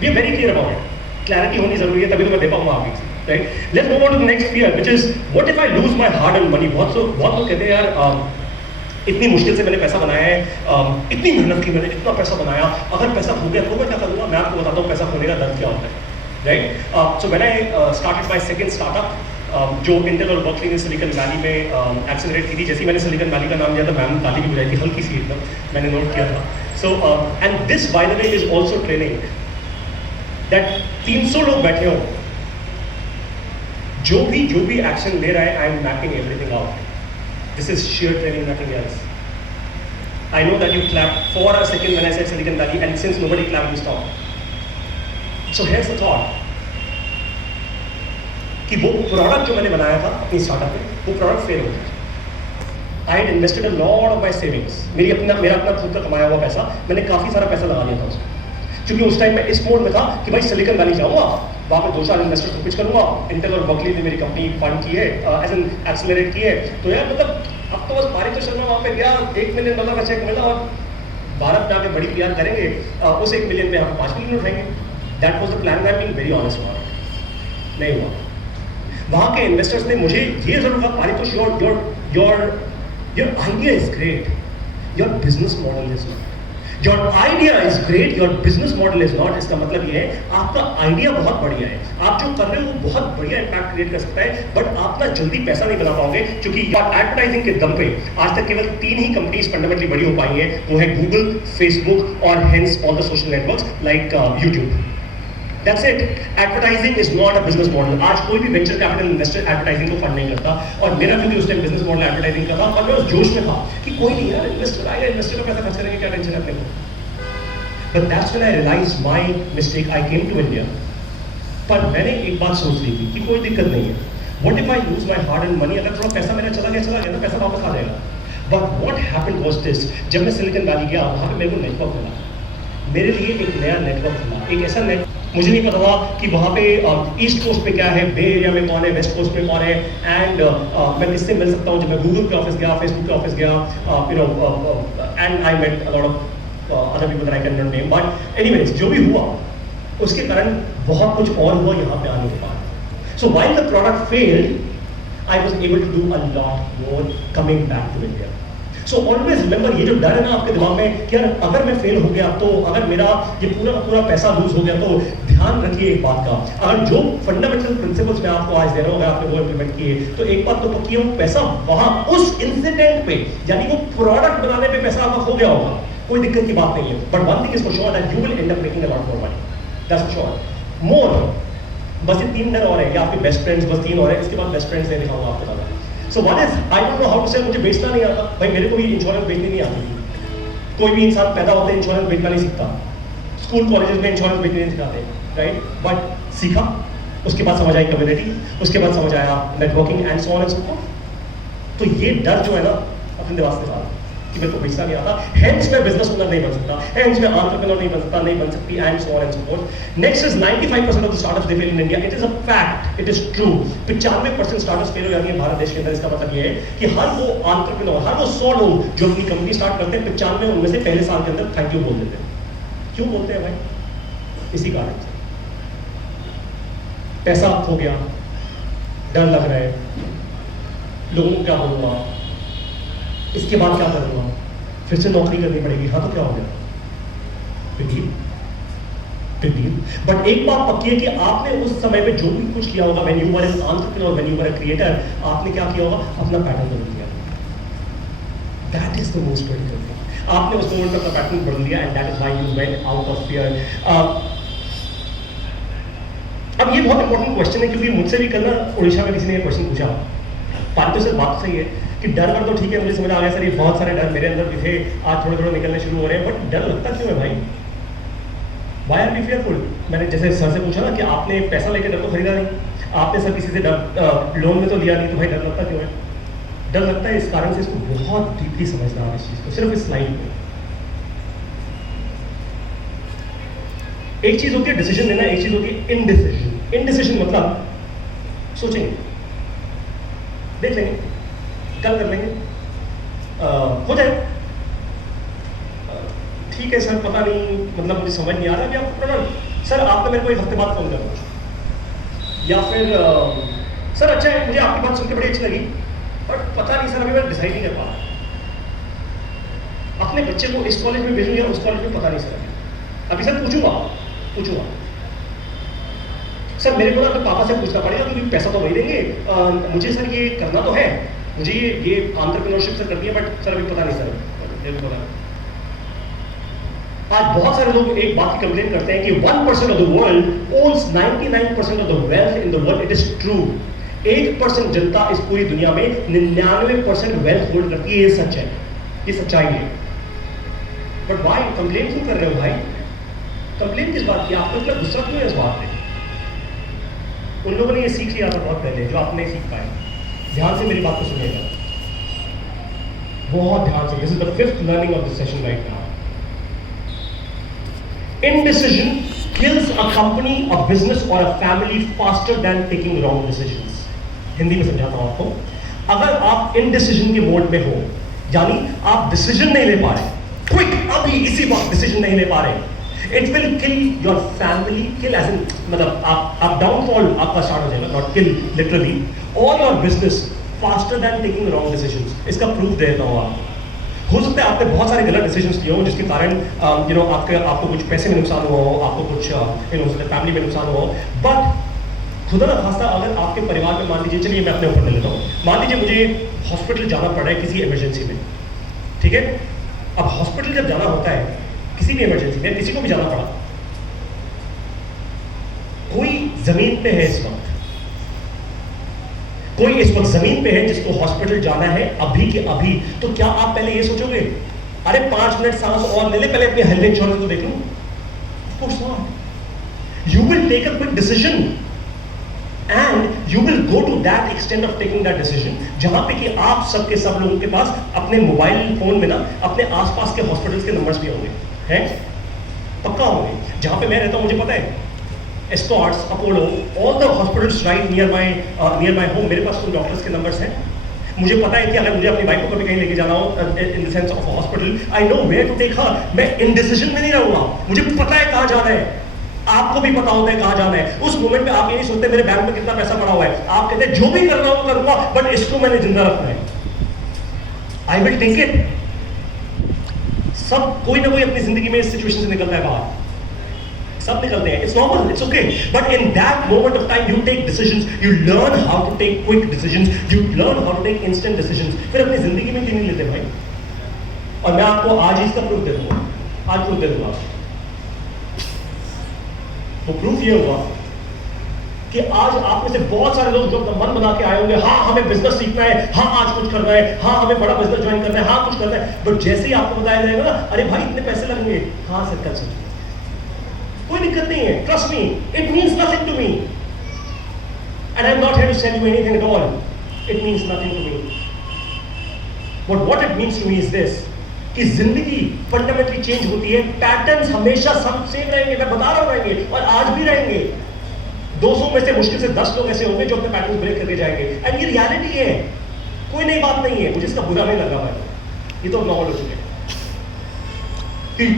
We are very clear about it, clarity होनी जरूरी है, तभी तो मैं दे पाऊंगा आगे, right? Let's move on to the next fear which is what if I lose my hard earn money. बहुत लोग कहते हैं यार इतनी मुश्किल से मैंने पैसा बनाया है, इतनी मेहनत की मैंने, इतना पैसा बनाया, अगर पैसा खो गया तो मैं क्या करूँगा? मैं आपको बताता हूँ पैसा खोने का दर्द क्या होता है, right? So when I started my second startup जो इंटेल और बर्कली ने सिलिकॉन वैली में एक्सेलरेट की थी, जैसे मैंने सिलिकॉन वैली का नाम लिया था मैम ताली भी बजाई थी हल्की सी एकदम, मैंने नोट किया था। So and this by the way is also training that 300 लोग बैठे हो, जो भी एक्शन ले रहा है, I am mapping everything out. This is sheer training, nothing else. I know that you clapped for a second when I said Silicon Valley, and since nobody clapped, you stopped. So here's the thought कि वो product जो मैंने बनाया था अपनी startup में, वो product fail हो गया। I had invested a lot of my savings, मेरा अपना खुद का कमाया हुआ पैसा, मैंने काफ़ी सारा पैसा लगा दिया था उसमें, क्योंकि उस टाइम में इस मोड में था कि भाई सिलिकन वैली जाऊँगा, वहाँ पे 2-4 इन्वेस्टर्स को पिच करूँगा, इंटेल और बर्कली ने मेरी कंपनी फंड की है, एज एन एक्सेलरेट की है, तो यार मतलब अब तो बस पारितोष शर्मा वहाँ पे गया, $1 मिलियन का चेक मिला और भारत में आके बड़ी पीआर करेंगे, उस 1 मिलियन पे यहाँ पे 5 मिलियन उठाएंगे। That was the plan, I being very honest about it. नहीं हुआ। वहाँ के इन्वेस्टर्स ने मुझे ये जरूर कहा, Paritosh your idea is great, your business model is not. Your idea is great, your business model is not. इसका मतलब ये है आपका आइडिया बहुत बढ़िया है, आप जो कर रहे हो वो बहुत बढ़िया इम्पैक्ट क्रिएट कर सकता है, बट आप ना जल्दी पैसा नहीं बना पाओगे, क्योंकि एडवर्टाइजिंग के दम पे आज तक केवल 3 ही कंपनीज फंडामेंटली बड़ी हो पाई हैं, वो है गूगल, फेसबुक और hence all the social networks like YouTube. That's it. Advertising is not a business model. आज कोई भी वेंचर कैपिटल इन्वेस्टर एडवर्टाइजिंग को फंड नहीं करता, और मेरा क्योंकि उस टाइम बिजनेस मॉडल एडवर्टाइजिंग का था, और मैं उस जोश में था कि कोई नहीं यार, इन्वेस्टर आएगा, इन्वेस्टर का पैसा खर्च करेंगे, क्या टेंशन है अपने को। But that's when I realized my mistake. I came to India. पर मैंने एक बात सोच ली थी कि कोई दिक्कत नहीं है, What if I lose my hard-earned money? अगर थोड़ा पैसा मेरा चला गया ना, पैसा वापस आ जाएगा। But what happened was this, जब मैं सिलिकॉन वैली गया, वहाँ पे मेरे को नेटवर्क मिला, मेरे लिए एक नया नेटवर्क मिला, एक ऐसा नेटवर्क, मुझे नहीं पता था कि वहाँ पे ईस्ट कोस्ट पे क्या है, बे एरिया में कौन है, वेस्ट कोस्ट पे कौन है, एंड मैं किससे मिल सकता हूँ। जब मैं गूगल के ऑफिस गया, फेसबुक के ऑफिस गया, and I met a lot of other people that I can not name, but anyways जो भी हुआ उसके कारण बहुत कुछ और हुआ यहाँ पे आने के बाद। So while the product failed, I was able to do a lot more coming back to India. So always remember, ये जो डर है ना आपके दिमाग में कि यार अगर मैं फेल हो गया, तो अगर मेरा ये पूरा पैसा लूज हो गया, तो ध्यान रखिए एक बात का, अगर जो फंडामेंटल प्रिंसिपल्स मैं आपको आज दे रहा हूँ, अगर आपने वो इंप्लीमेंट किए, तो एक बात तो पक्की है, वो पैसा वहां उस इंसिडेंट पे, यानी वो प्रोडक्ट बनाने पे पैसा आपका खो गया होगा, कोई दिक्कत की बात नहीं है, but one thing is for sure that you will end up making a lot more money, that's for sure. More, बस ये 3 डर और है, या आपके बेस्ट फ्रेंड्स, बस 3 और है, इसके बाद बेस्ट फ्रेंड्स नहीं दिखाऊंगा आपको ज़्यादा। So what is, I don't know how to say, मुझे बेचना नहीं आता भाई, मेरे को भी इंश्योरेंस बेचनी नहीं आती थी। कोई भी इंसान पैदा होता है इंश्योरेंस बेचना नहीं सीखता, स्कूल कॉलेजेस में इंश्योरेंस बेचने नहीं सिखाते, राइट? बट सीखा, उसके बाद समझ आई कम्युनिटी, उसके बाद समझ आया networking and so on and so fourth. तो ये डर जो है ना अपने दिमाग से निकाल कि मेरे को बेचना नहीं आता, हेंस मैं बिजनेस ओनर नहीं बन सकता, हेंस मैं एंटरप्रेन्योर नहीं बन सकता, नहीं बन सकती, and so on and so fourth. Next is 95% of the startups they fail in India. It is a fact, it is true. 95% startups fail हो जाती है भारत देश के अंदर। इसका मतलब ये है कि हर वो एंटरप्रेन्योर, हर वो 100 लोग जो अपनी कंपनी स्टार्ट करते हैं, 95 उनमें से पहले साल के अंदर थैंक यू बोल देते हैं। क्यों बोलते हैं भाई? इसी कारण से, पैसा खो गया, डर लग रहा है, लोगों को क्या बोलूंगा, इसके बाद क्या करूंगा, फिर से नौकरी करनी पड़ेगी, हाँ तो क्या हो गया, बिग डील। बट एक बात पक्की है कि आपने उस समय में जो भी कुछ किया होगा, when you were an entrepreneur, when you were a creator, आपने क्या किया होगा, अपना पैटर्न बदल दिया। That is the most critical thing. आपने उस मोमेंट में अपना पैटर्न बदल दिया, and that is why you went out of fear. अब ये बहुत इंपॉर्टेंट क्वेश्चन है, क्योंकि मुझसे भी कल ना उड़ीसा में किसी ने क्वेश्चन पूछा, पार्टी से बात सही है कि डर वर तो ठीक है, मुझे समझ आ गया सर, ये बहुत सारे डर मेरे अंदर भी थे, आज थोड़े निकलने शुरू हो रहे हैं, बट डर लगता क्यों है भाई? Why are we fearful? मैंने जैसे सर से पूछा ना कि आपने पैसा लेके डर को खरीदा नहीं, आपने सर किसी से डर लोन में तो लिया नहीं, तो भाई डर लगता क्यों है? डर लगता है इस कारण से, इसको बहुत डीपली समझना है इस चीज को, सिर्फ इस स्लाइड में। एक चीज होती है डिसीजन लेना, एक चीज होती है इनडिसीजन। इनडिसीजन मतलब सोचेंगे, देख लेंगे, कल कर लेंगे, हो जाए, ठीक है सर, पता नहीं, मतलब मुझे समझ नहीं आ रहा कि आपका प्रोडक्ट सर आपने मेरे को एक हफ्ते बाद फोन करना, या फिर सर अच्छा है, मुझे आपकी बात सुन के बड़ी अच्छी लगी, बट पता नहीं सर अभी मैं डिसाइड नहीं कर पा रहा, अपने बच्चे को इस कॉलेज में भेजूँ या उस कॉलेज में, पता नहीं सर अभी सर पूछूंगा सर, मेरे को ना अपने पापा से पूछना पड़ेगा क्योंकि पैसा तो वही देंगे, मुझे सर ये करना तो है, मुझे ये एंटरप्रेन्योरशिप से करनी है, बट सर अभी पता नहीं सर, मेरे को पता। आज बहुत सारे लोग एक बात की कंप्लेन करते हैं कि 1% of the world owns 99% of the wealth in the world. It is true. 1% जनता इस पूरी दुनिया में 99% वेल्थ होल्ड करती है। ये सच है, ये सच्चाई है। बट वाई कंप्लेन क्यों कर रहे हो भाई? कंप्लेन किस बात की? आपको इतना गुस्सा क्यों है इस बात पे? उन लोगों ने ये सीख लिया था बहुत पहले, जो आप नहीं सीख पाए। ध्यान से मेरी बात को सुनिएगा, बहुत ध्यान से। This is the 5th learning of this session right now. Indecision kills a company, a business or a family faster than taking wrong decisions. Hindi में समझाता हूं आपको। अगर आप indecision के मोड में हो, यानी आप डिसीजन नहीं ले पा रहे, क्विक अभी इसी वक्त डिसीजन नहीं ले पा रहे, it will kill your family, kill as in मतलब आप डाउनफॉल आपका स्टार्ट हो जाएगा, not kill literally, or your business faster than taking wrong decisions. इसका प्रूफ देता हूं आपको। हो सकता है आपने बहुत सारे गलत डिसीजंस किए हो जिसके कारण आपको कुछ पैसे में नुकसान हुआ हो, आपको कुछ फैमिली में नुकसान हुआ हो, बट खुदा ना खास्ता अगर आपके परिवार में, मान लीजिए, चलिए मैं अपने ऊपर ले लेता हूँ, मान लीजिए मुझे हॉस्पिटल जाना पड़ रहा है किसी इमरजेंसी में, ठीक है। अब हॉस्पिटल जब जाना होता है किसी भी इमरजेंसी में, किसी को भी जाना पड़ा, कोई जमीन पे है इस वक्त, कोई इस वक्त जमीन पे है जिसको हॉस्पिटल जाना है अभी के अभी, तो क्या आप पहले ये सोचोगे अरे 5 मिनट सांस और ले ले, पहले अपनी हेल्थ इंश्योरेंस को देख लूं? Of course not. You will take a quick decision and you will go to that extent of taking that decision, जहां पे कि आप सबके सब लोगों के पास अपने मोबाइल फोन में ना अपने आसपास के हॉस्पिटल्स के नंबर्स भी होंगे, हैं? पक्का होंगे। जहां पे मैं रहता हूं मुझे पता है, Escorts, Apollo, all the hospitals right near my home, मेरे पास उन डॉक्टर्स के नंबर्स हैं। मुझे पता है कि अगर मुझे अपनी वाइफ को कभी कहीं लेके जाना हो in the sense of hospital, I know where to take her. मैं इनडिसीजन में नहीं रहूंगा, मुझे पता है कहाँ जाना है, आपको भी पता होता है कहाँ जाना है। उस मोमेंट में आप ये नहीं सोचते मेरे बैंक में कितना पैसा पड़ा हुआ है, आप कहते हैं जो भी करना हो करूंगा, बट इसको मैंने जिंदा रखना है, आई विल टेक इट। सब कोई ना कोई अपनी जिंदगी में इस सिचुएशन से निकलता है बाहर, सब निकलते हैं, it's normal, it's okay. But in that moment of time you take decisions, you learn how to take quick decisions, you learn how to take instant decisions. फिर अपनी जिंदगी में क्यों नहीं लेते भाई? और मैं आपको आज ही इसका प्रूफ दे दूंगा, आज प्रूफ दे दूंगा। तो प्रूफ ये हुआ कि आज आप में से बहुत सारे लोग जो अपना मन बना के आए होंगे, हाँ हमें बिजनेस सीखना है, हाँ आज कुछ करना है, हाँ हमें बड़ा बिजनेस ज्वाइन करना है, हाँ कुछ करना है, बट जैसे ही आपको बताया जाएगा ना, अरे भाई इतने पैसे लगेंगे, हाँ सर कर सकते, कोई दिक्कत नहीं है, trust me, it means nothing to me and I am not here to sell you anything at all, it means nothing to me. But what it means to me is this, कि जिंदगी fundamentally change होती है, patterns हमेशा सब same रहेंगे, मैं बता रहा हूं रहेंगे, और आज भी रहेंगे। 200 में से मुश्किल से 10 लोग ऐसे होंगे जो अपने पैटर्न ब्रेक करके जाएंगे, एंड ये रियलिटी है, कोई नई बात नहीं है, मुझे इसका बुरा नहीं लगा भाई, ये तो नॉर्मल हो चुके हैं।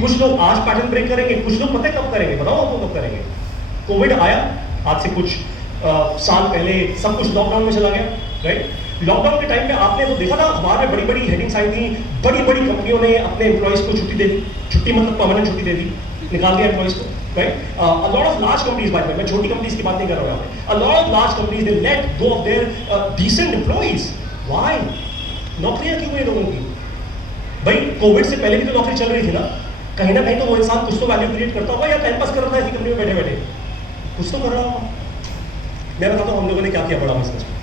कुछ लोग आज पैटर्न ब्रेक करेंगे, कुछ लोग पता है कब करेंगे, बताओ आपको कब करेंगे? कोविड आया आज से कुछ साल पहले, सब कुछ लॉकडाउन में चला गया, राइट? लॉकडाउन के टाइम पे आपने तो देखा था, अखबार में बड़ी बड़ी हेडिंग्स आई थी, बड़ी बड़ी कंपनियों ने अपने एम्प्लॉइज को छुट्टी दे दी, छुट्टी मतलब परमानेंट छुट्टी दे दी, निकाल दिया एम्प्लॉइज को, right? A lot of large companies, by the way, मैं छोटी कंपनीज की बात नहीं कर रहा हूं, a lot of large companies they let go of their decent employees. Why? नौकरियां क्यों गई लोगों की? भाई कोविड से पहले भी तो नौकरी चल रही थी ना, कहीं ना कहीं तो वो इंसान कुछ तो वैल्यू क्रिएट करता होगा, या टाइम पास कर रहा था ऐसी कंपनी में बैठे बैठे, कुछ तो कर रहा होगा। मैं बताता हूँ हम लोगों ने क्या किया बड़ा बिजनेस में।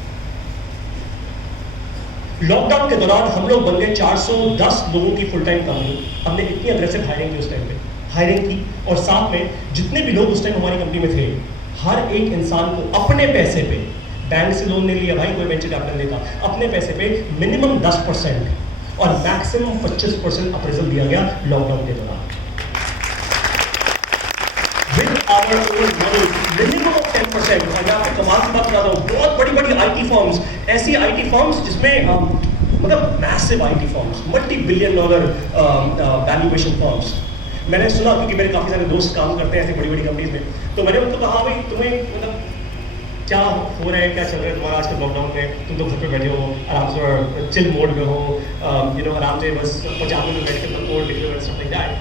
लॉकडाउन के दौरान हम लोग बन गए 410 लोगों की फुल टाइम कंपनी। हमने इतनी अग्रेसिव हायरिंग की उस टाइम पे, हायरिंग की, और साथ में जितने भी लोग उस टाइम हमारी कंपनी में थे, हर एक इंसान को अपने पैसे पे, बैंक से लोन नहीं लिया भाई, कोई वेंचर कैपिटल नहीं था, अपने पैसे पे मिनिमम 10% और मैक्सिमम 25% अप्रेजल दिया गया लॉकडाउन के दौरान। With our own money, minimum of 10%। और मैं आपको कमाल की बात बता रहा हूँ, बहुत बड़ी बड़ी IT फर्म्स, ऐसी IT फर्म्स जिसमें मतलब massive IT firms, $multi-billion valuation firms, मैंने सुना, क्योंकि मेरे काफ़ी सारे दोस्त काम करते हैं ऐसी बड़ी बड़ी कंपनीज में, तो मैंने उनको कहा भाई तुम्हें मतलब क्या हो रहा है, क्या चल रहा है तुम्हारा आजकल लॉकडाउन में, तुम तो घर पे बैठे हो आराम से चिल मोड में हो, आराम से बस पजामे में बैठ के अपना कोड लिख रहे हो, stuff like that.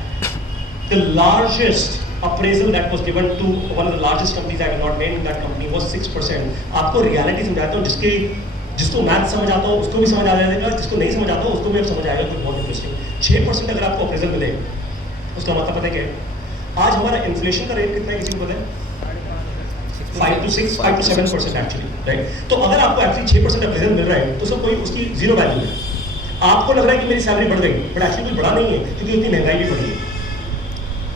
The largest appraisal that was given to one of the largest companies, I will not name that company, was 6%। आपको रियलिटी समझाता हूँ, जिसको मैथ समझ आता हो उसको भी समझ आ जाएगा, जिसको नहीं समझ आता हो उसको भी अब समझ आएगा। बहुत इंटरेस्टिंग, 6% अगर आपको अप्रेजल मिले उसका मतलब पता है क्या है? आज हमारा इन्फ्लेशन का रेट कितना है, किसी को पता है? 5 to 7% एक्चुअली, राइट? तो अगर आपको एक्चुअली 6% अप्रेजल मिल रहा है तो सब कोई उसकी जीरो वैल्यू है। आपको लग रहा है कि मेरी सैलरी बढ़ गई, बट एक्चुअली कुछ बढ़ा नहीं है, क्योंकि उतनी महंगाई भी बढ़ी है।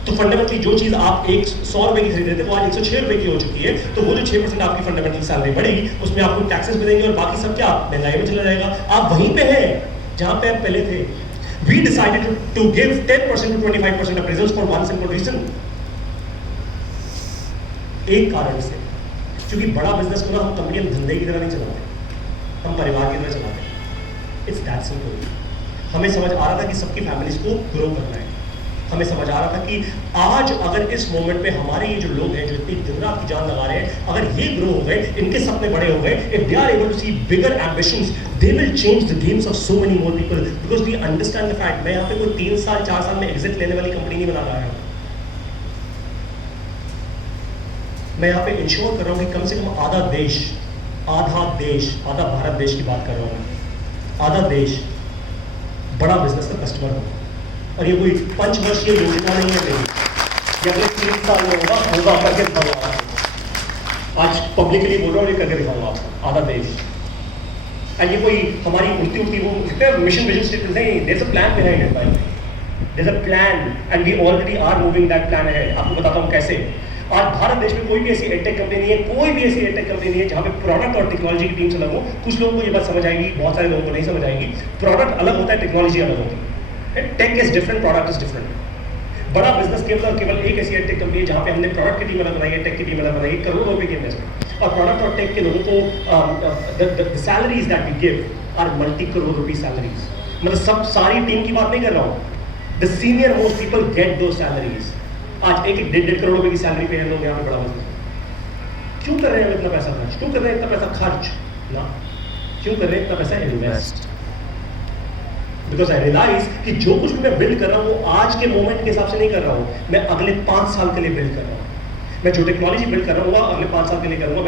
तो फंडामेंटली जो चीज़ आप 100 रुपए की खरीद रहे थे वो आज 106 रुपए की हो चुकी है। तो वो जो 6% आपकी फंडामेंटल सैलरी बढ़ेगी उसमें आपको टैक्सेस मिलेंगे और बाकी सब क्या महंगाई में चला जाएगा। आप वहीं पे हैं जहां पे आप पहले थे। We decided to give 10% to 25% appraisals for one simple reason, एक कारण से, क्योंकि बड़ा बिजनेस को ना हम कंपनी धंधे की तरह नहीं चलाते, हम परिवार की तरह चलाते। It's that simple. हमें समझ आ रहा था कि सबकी फैमिलीज को ग्रो करना है। हमें समझ आ रहा था कि आज अगर इस मोमेंट पे हमारे ये जो लोग हैं जो इतनी दिन रात की जान लगा रहे हैं, अगर ये ग्रो हो गए, इनके सपने बड़े हो गए, if they are able to see bigger ambitions, they will change the games of so many more people, because we understand the fact. मैं यहाँ पे कोई 3 साल 4 साल में एग्जिट लेने वाली कंपनी नहीं बना रहा हूँ। मैं यहाँ पे इंश्योर कर रहा हूँ कि कम से कम आधा देश, आधा भारत देश की बात कर रहा हूँ मैं, आधा देश बड़ा बिजनेस का कस्टमर हो। और ये कोई पंचवर्षीय योजना नहीं है मेरी, ये अगले 3 साल में होगा करके दिखाऊंगा। आज पब्लिकली बोल रहा हूँ, ये करके दिखाऊंगा आपको, आधा देश। एंड ये कोई हमारी उड़ती वो मिशन विजन स्टेटमेंट नहीं, there is a plan behind it भाई, there is a plan and we already are moving that plan ahead. आपको बताता हूँ कैसे। आज भारत देश में कोई भी ऐसी एडटेक कंपनी नहीं है, कोई भी ऐसी एडटेक कंपनी नहीं है जहाँ पे प्रोडक्ट और टेक्नोलॉजी की टीम से अलग हो। कुछ लोगों को ये बात समझ आएगी, बहुत सारे लोगों को नहीं समझ आएगी। प्रोडक्ट अलग होता है, टेक्नोलॉजी अलग होती है। Tech is different, product is different. बड़ा बिजनेस केवल एक ऐसी एडटेक कंपनी है जहाँ पे हमने प्रोडक्ट की टीम अलग बनाई है, टेक की टीम अलग बनाई है, करोड़ों रुपए की इन्वेस्टमेंट। और प्रोडक्ट और टेक के लोगों को the salaries that we give are multi crore rupee salaries. मतलब सब सारी टीम की बात नहीं कर रहा हूँ, the senior most people get दो सैलरीज। आज 1-1.5 करोड़ रुपए की सैलरी पे हैं लोग यहाँ पे बड़ा बिजनेस। क्यों कर रहे हैं इतना पैसा खर्च? क्यों कर रहे हैं इतना पैसा खर्च ना? क्यों कर रहे हैं इतना पैसा इन्वेस्ट? बिकॉज आई रियलाइज कि जो कुछ मैं बिल्ड कर रहा हूँ वो आज के मोमेंट के हिसाब से नहीं कर रहा हूँ, मैं अगले 5 साल के लिए बिल्ड कर रहा हूँ। मैं जो टेक्नोलॉजी बिल्ड कर रहा हूँ अगले 5 साल के लिए करूँगा,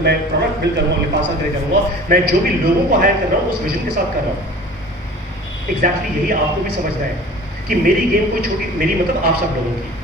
मैं प्रोडक्ट बिल्ड करूँगा अगले 5 साल के लिए करूँगा, मैं जो भी लोगों को हायर कर रहा हूँ उस विजन के साथ कर रहा हूँ। एग्जैक्टली यही आपको भी समझना है कि मेरी गेम कोई छोटी, मेरी मतलब आप सब लोगों की